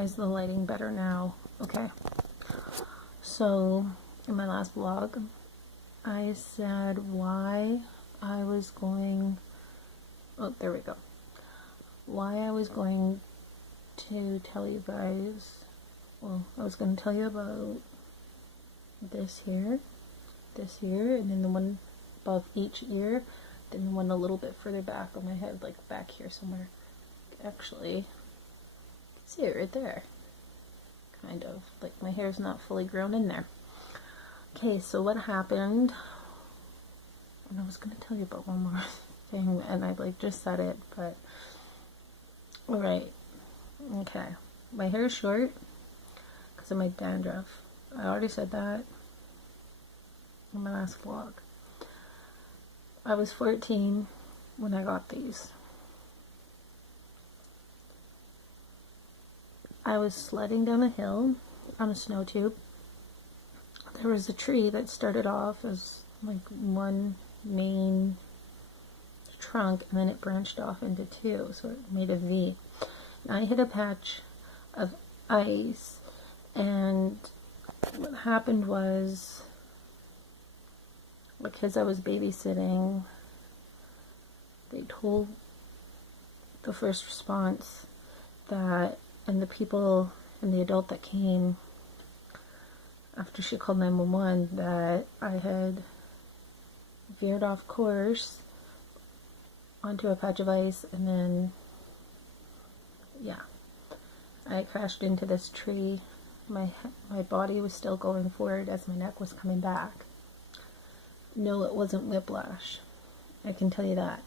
Is the lighting better now? Okay. So, in my last vlog, I said why I was going... Oh, there we go. Why I was going to tell you guys... Well, I was going to tell you about this here, and then the one above each ear, then the one a little bit further back on my head, like back here somewhere. Actually, see it right there. Kind of. Like my hair's not fully grown in there. Okay, so what happened, and I was going to tell you about one more thing, and I like just said it, but, alright, okay. My hair is short because of my dandruff. I already said that in my last vlog. I was 14 when I got these. I was sledding down a hill on a snow tube. There was a tree that started off as like one main trunk, and then it branched off into two, so it made a V. And I hit a patch of ice, and what happened was, because I was babysitting, they told the first response that, and the people and the adult that came after she called 911, that I had veered off course onto a patch of ice, and then, yeah, I crashed into this tree. My body was still going forward as my neck was coming back. No, it wasn't whiplash. I can tell you that.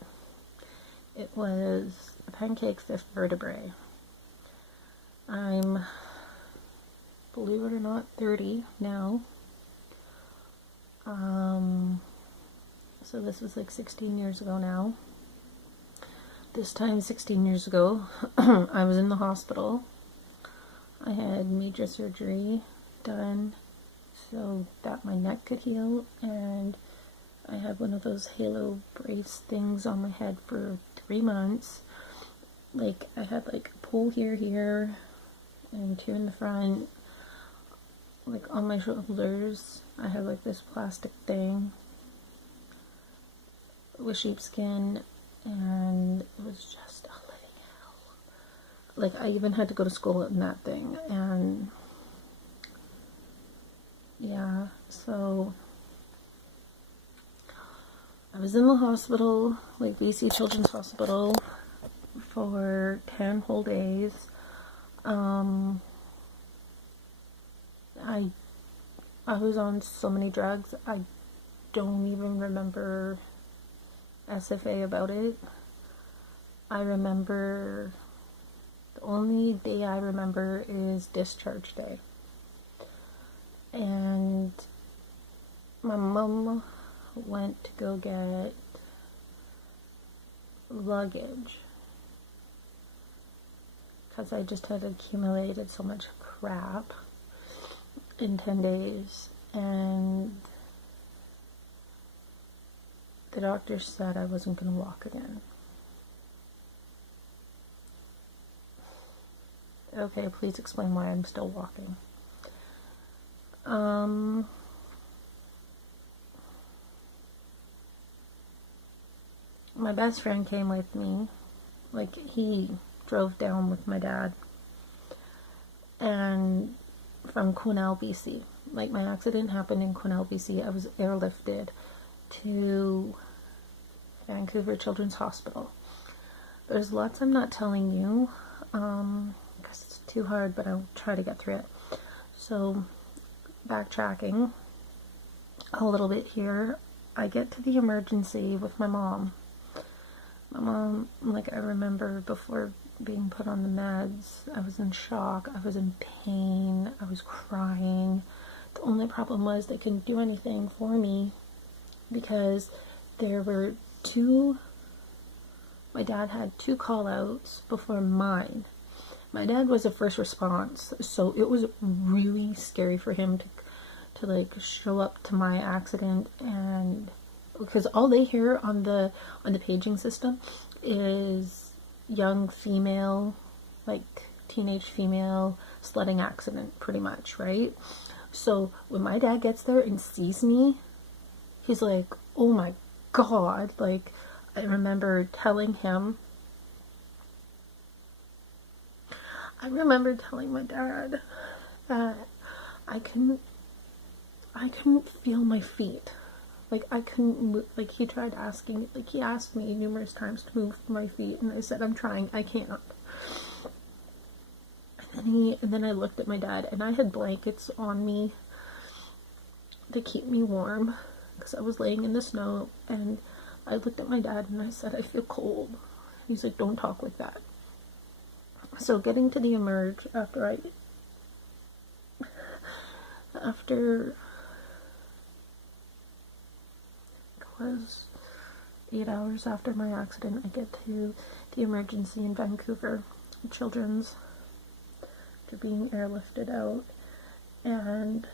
It was a pancake fifth vertebrae. I'm, believe it or not, 30 now. So this was like 16 years ago now. This time 16 years ago, I was in the hospital. I had major surgery done so that my neck could heal, and I had one of those halo brace things on my head for 3 months. Like, I had like a pole here, and 2 in the front. Like on my shoulders, I had like this plastic thing with sheepskin, and it was just a living hell. Like, I even had to go to school in that thing, and yeah, so I was in the hospital, like BC Children's Hospital, for 10 whole days. I was on so many drugs, I don't even remember SFA about it. I remember, the only day I remember is discharge day. And my mom went to go get luggage because I just had accumulated so much crap in 10 days, and the doctor said I wasn't going to walk again. Okay, please explain why I'm still walking. My best friend came with me. Like, he drove down with my dad, and from Quesnel, BC. Like, my accident happened in Quesnel, BC. I was airlifted to Vancouver Children's Hospital. There's lots I'm not telling you, because it's too hard, but I'll try to get through it. So, backtracking a little bit here, I get to the emergency with my mom. My mom, like, I remember before being put on the meds, I was in shock, I was in pain, I was crying. The only problem was they couldn't do anything for me because there were my dad had 2 call-outs before mine. My dad was a first response, so it was really scary for him to like show up to my accident, and because all they hear on the paging system is young female, like teenage female sledding accident, pretty much, right? So when my dad gets there and sees me, he's like, oh my God. Like, I remember telling my dad that I couldn't feel my feet. Like, I couldn't move. Like, he tried asking, like, he asked me numerous times to move my feet, and I said, I'm trying, I can't. And then I looked at my dad, and I had blankets on me to keep me warm, because I was laying in the snow, and I looked at my dad, and I said, I feel cold. He's like, don't talk like that. So getting to the Emerge after it was 8 hours after my accident, I get to the emergency in Vancouver, Children's. They're being airlifted out, and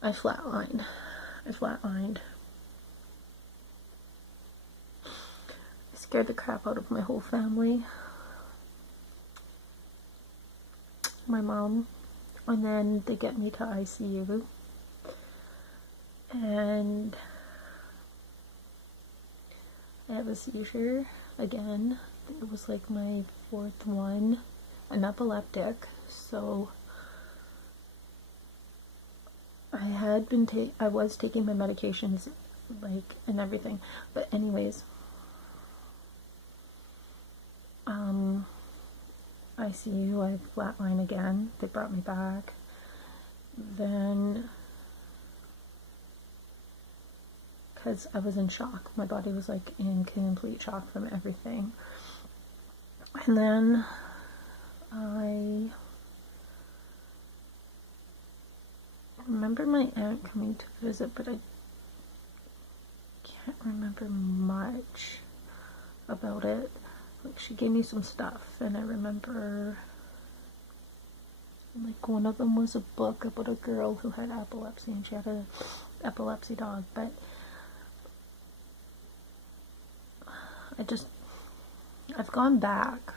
I flatlined. I scared the crap out of my whole family. My mom. And then they get me to ICU. And I have a seizure again. It was like my 4th one. An epileptic. So I was taking my medications, like, and everything. But anyways, ICU, I flatline again. They brought me back. Then, because I was in shock, my body was like in complete shock from everything. And then I remember my aunt coming to visit, but I can't remember much about it. Like, she gave me some stuff, and I remember, like, one of them was a book about a girl who had epilepsy, and she had an epilepsy dog. But I've gone back